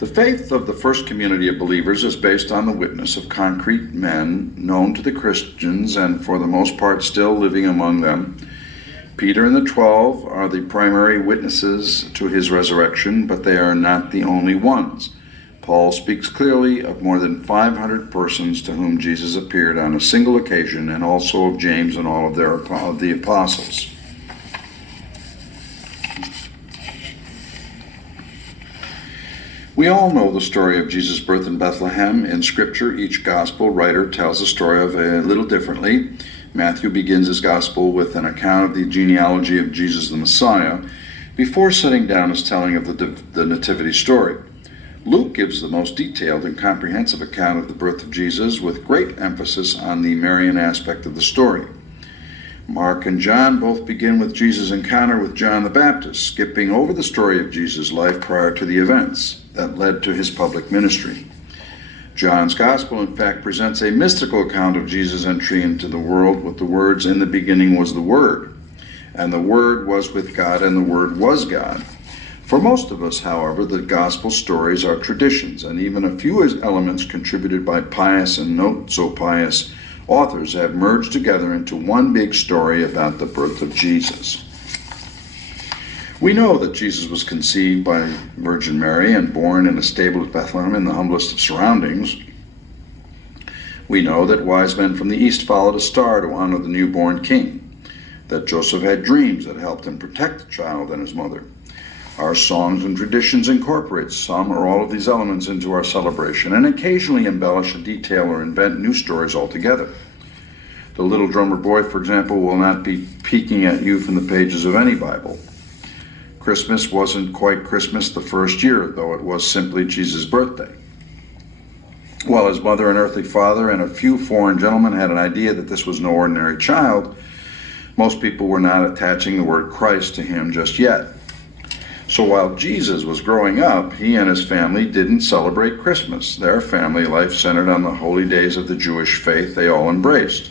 The faith of the first community of believers is based on the witness of concrete men known to the Christians and for the most part still living among them. Peter and the 12 are the primary witnesses to his resurrection, but they are not the only ones. Paul speaks clearly of more than 500 persons to whom Jesus appeared on a single occasion, and also of James and all of the apostles. We all know the story of Jesus' birth in Bethlehem. In Scripture, each gospel writer tells the story of a little differently. Matthew begins his gospel with an account of the genealogy of Jesus the Messiah, before setting down his telling of the nativity story. Luke gives the most detailed and comprehensive account of the birth of Jesus, with great emphasis on the Marian aspect of the story. Mark and John both begin with Jesus' encounter with John the Baptist, skipping over the story of Jesus' life prior to the events that led to his public ministry. John's Gospel, in fact, presents a mystical account of Jesus' entry into the world with the words, "In the beginning was the Word, and the Word was with God, and the Word was God." For most of us, however, the Gospel stories are traditions, and even a few elements contributed by pious and not-so-pious authors have merged together into one big story about the birth of Jesus. We know that Jesus was conceived by Virgin Mary and born in a stable at Bethlehem in the humblest of surroundings. We know that wise men from the east followed a star to honor the newborn king, that Joseph had dreams that helped him protect the child and his mother. Our songs and traditions incorporate some or all of these elements into our celebration and occasionally embellish a detail or invent new stories altogether. The little drummer boy, for example, will not be peeking at you from the pages of any Bible. Christmas wasn't quite Christmas the first year, though it was simply Jesus' birthday. While his mother and earthly father and a few foreign gentlemen had an idea that this was no ordinary child, most people were not attaching the word Christ to him just yet. So while Jesus was growing up, he and his family didn't celebrate Christmas. Their family life centered on the holy days of the Jewish faith they all embraced.